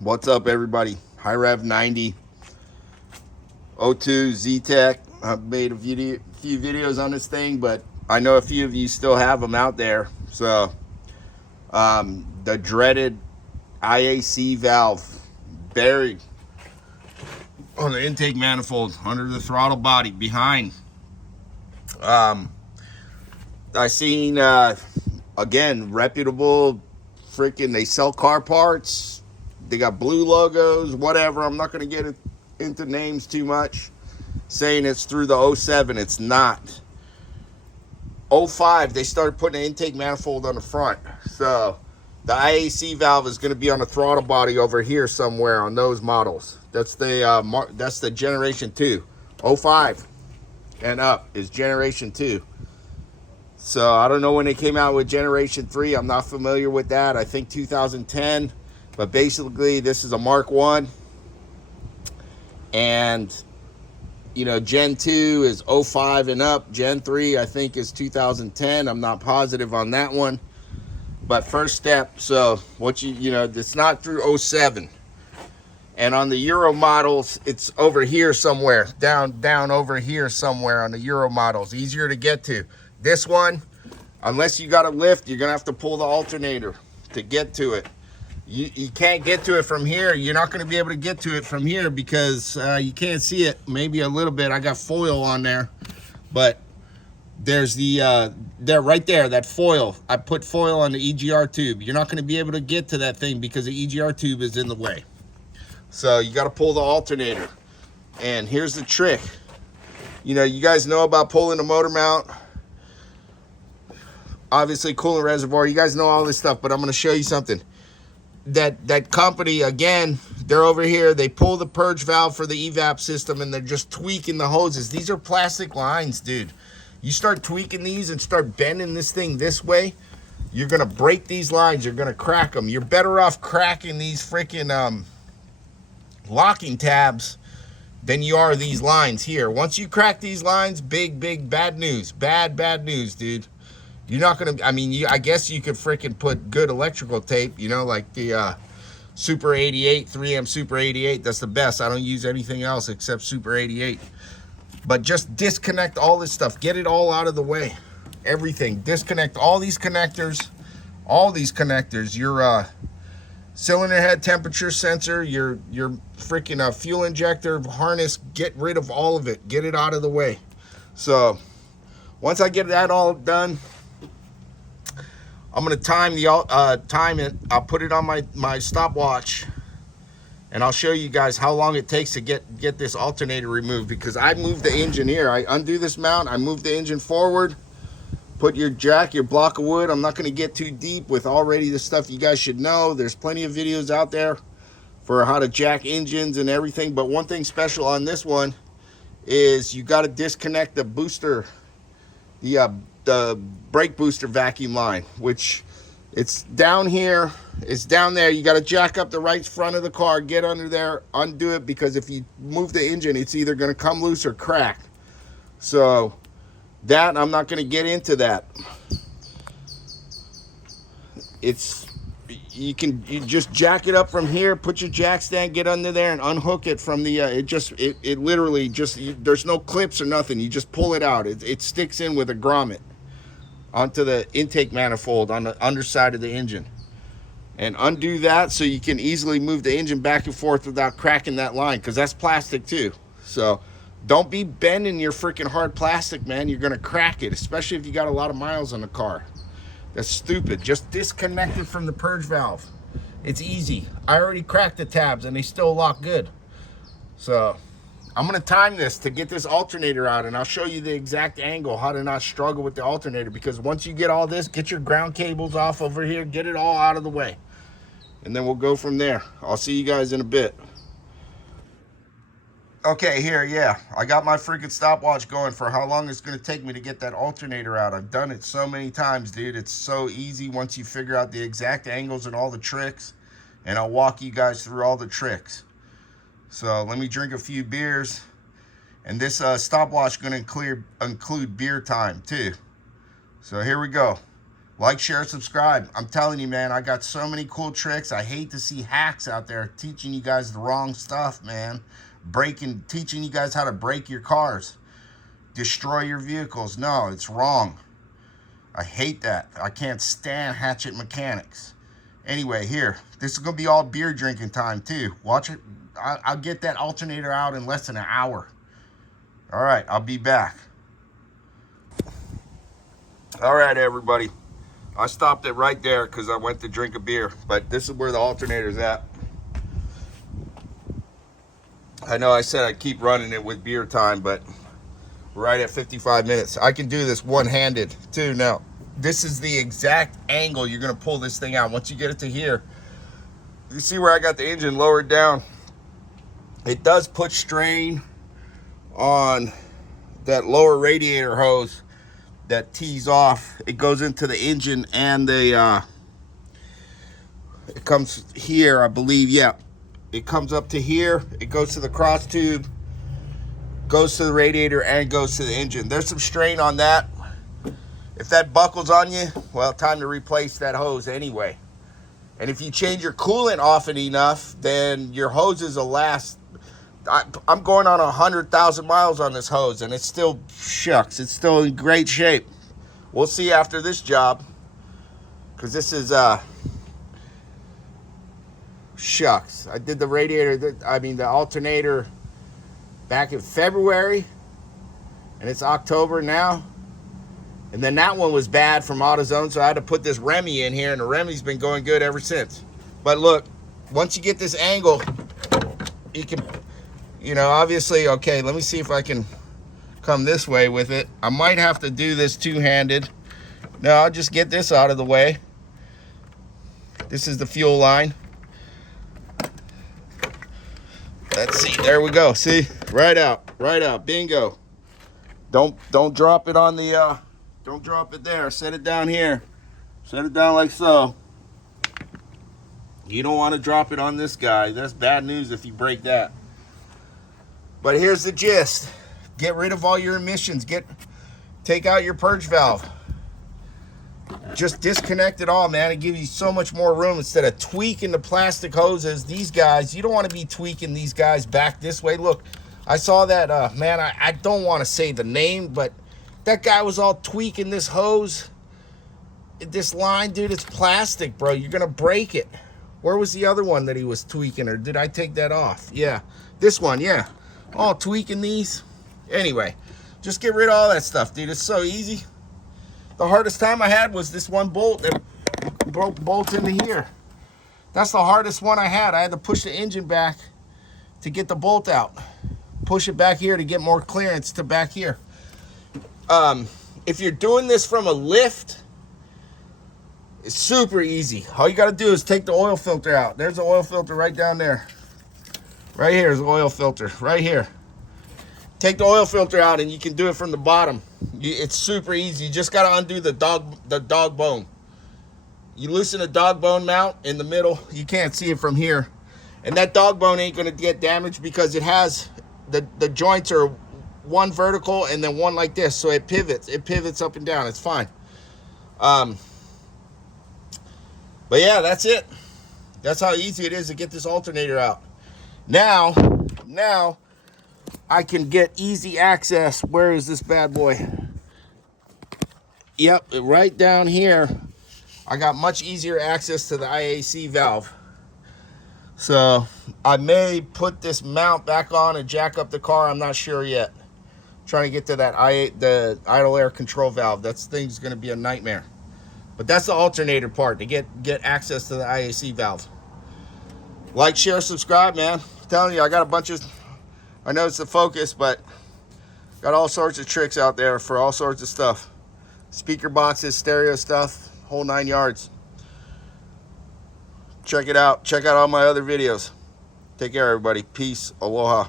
What's up, everybody? High Rev 90 O2 Z-Tech. I've made few videos on this thing, but I know a few of you still have them out there. So, the dreaded IAC valve buried on the intake manifold under the throttle body behind. I seen again, reputable freaking, they sell car parts. They got blue logos, whatever. I'm not going to get into names too much. Saying it's through the 07. It's not. 05, they started putting an intake manifold on the front. So the IAC valve is going to be on the throttle body over here somewhere on those models. That's the generation 2. 05 and up is generation 2. So I don't know when they came out with generation 3. I'm not familiar with that. I think 2010. But basically, this is a Mark 1. And, you know, Gen 2 is 05 and up. Gen 3, I think, is 2010. I'm not positive on that one. But first step, so what it's not through 07. And on the Euro models, it's over here somewhere. Down over here somewhere on the Euro models. Easier to get to. This one, unless you got a lift, you're going to have to pull the alternator to get to it. You can't get to it from here. You're not going to be able to get to it from here because you can't see it. Maybe a little bit. I got foil on there. But there's there right there, that foil. I put foil on the EGR tube. You're not going to be able to get to that thing because the EGR tube is in the way. So you got to pull the alternator. And here's the trick. You know, you guys know about pulling the motor mount. Obviously, coolant reservoir. You guys know all this stuff, but I'm going to show you something. That company, again, they're over here. They pull the purge valve for the evap system, and they're just tweaking the hoses. These are plastic lines, dude. You start tweaking these and start bending this thing this way, you're going to break these lines. You're going to crack them. You're better off cracking these freaking locking tabs than you are these lines here. Once you crack these lines, big bad news. Bad news, dude. You're not going to, I mean, I guess you could freaking put good electrical tape, you know, like the Super 88, 3M Super 88. That's the best. I don't use anything else except Super 88. But just disconnect all this stuff. Get it all out of the way. Everything. Disconnect all these connectors. Your cylinder head temperature sensor, your freaking fuel injector harness. Get rid of all of it. Get it out of the way. So once I get that all done, I'm gonna time it. I'll put it on my stopwatch, and I'll show you guys how long it takes to get this alternator removed, because I moved the engine here. I undo this mount, I move the engine forward, put your jack, your block of wood. I'm not gonna get too deep with already the stuff you guys should know. There's plenty of videos out there for how to jack engines and everything. But one thing special on this one is you got to disconnect the booster, the brake booster vacuum line, which it's down here, it's down there. You got to jack up the right front of the car, get under there, undo it, because if you move the engine, it's either going to come loose or crack. So that, I'm not going to get into that. You just jack it up from here, put your jack stand, get under there and unhook it from the it literally just, there's no clips or nothing. You just pull it out. It sticks in with a grommet onto the intake manifold on the underside of the engine, and undo that so you can easily move the engine back and forth without cracking that line, because that's plastic too. So don't be bending your freaking hard plastic, man. You're gonna crack it, especially if you got a lot of miles on the car. That's stupid. Just disconnect it from the purge valve. It's easy. I already cracked the tabs and they still lock good. So I'm gonna time this to get this alternator out, and I'll show you the exact angle, how to not struggle with the alternator, because once you get all this, get your ground cables off over here, get it all out of the way, and then we'll go from there. I'll see you guys in a bit. Okay, here, yeah, I got my freaking stopwatch going for how long it's going to take me to get that alternator out. I've done it so many times, dude. It's so easy once you figure out the exact angles and all the tricks, and I'll walk you guys through all the tricks. So let me drink a few beers, and this stopwatch is going to include beer time too. So here we go. Like, share, subscribe. I'm telling you, man, I got so many cool tricks. I hate to see hacks out there teaching you guys the wrong stuff, man. Teaching you guys how to break your cars, destroy your vehicles. No, it's wrong. I hate that. I can't stand hatchet mechanics. Anyway, here, this is going to be all beer drinking time too. Watch it. I'll get that alternator out in less than an hour. All right, I'll be back. All right, everybody. I stopped it right there because I went to drink a beer, but this is where the alternator's at. I know I said I'd keep running it with beer time, but we're right at 55 minutes. I can do this one-handed too. Now, this is the exact angle you're going to pull this thing out. Once you get it to here, you see where I got the engine lowered down. It does put strain on that lower radiator hose that tees off. It goes into the engine and the it comes here, I believe. Yeah, it comes up to here, it goes to the cross tube, goes to the radiator, and goes to the engine. There's some strain on that. If that buckles on you, well, time to replace that hose anyway. And if you change your coolant often enough, then your hoses will last. I'm going on 100,000 miles on this hose, and it's still shucks. It's still in great shape. We'll see after this job, because this is shucks. I did the radiator, the alternator back in February, and it's October now. And then that one was bad from AutoZone, so I had to put this Remy in here, and the Remy's been going good ever since. But look, once you get this angle, you can, obviously, okay, let me see if I can come this way with it. I might have to do this two-handed. No, I'll just get this out of the way. This is the fuel line. Let's see, there we go. See, right out, bingo. Don't drop it on the, don't drop it there. Set it down here. Set it down like so. You don't want to drop it on this guy. That's bad news if you break that. But here's the gist. Get rid of all your emissions. Take out your purge valve. Just disconnect it all, man. It gives you so much more room instead of tweaking the plastic hoses. These guys, you don't want to be tweaking these guys back this way. Look, I saw that, man, I don't want to say the name, but that guy was all tweaking this hose. This line, dude, it's plastic, bro. You're going to break it. Where was the other one that he was tweaking, or did I take that off? Yeah, this one, yeah. All tweaking these. Anyway, just get rid of all that stuff, dude. It's so easy. The hardest time I had was this one bolt that bolts into here. That's the hardest one I had. I had to push the engine back to get the bolt out. Push it back here to get more clearance to back here. If you're doing this from a lift, it's super easy. All you got to do is take the oil filter out. There's the oil filter right down there. Right here is the oil filter, right here. Take the oil filter out, and you can do it from the bottom. It's super easy. You just got to undo the dog bone. You loosen the dog bone mount in the middle. You can't see it from here. And that dog bone ain't going to get damaged because it has, the joints are one vertical and then one like this. So it pivots. It pivots up and down. It's fine. But yeah, that's it. That's how easy it is to get this alternator out. Now I can get easy access. Where is this bad boy? Yep, right down here. I got much easier access to the IAC valve. So I may put this mount back on and jack up the car. I'm not sure yet. Trying to get to that the idle air control valve. That thing's going to be a nightmare. But that's the alternator part, to get access to the IAC valve. Like, share, subscribe, man. I'm telling you, I got a bunch of, I know it's the Focus, but got all sorts of tricks out there for all sorts of stuff. Speaker boxes, stereo stuff, whole 9 yards. Check it out. Check out all my other videos. Take care, everybody. Peace. Aloha.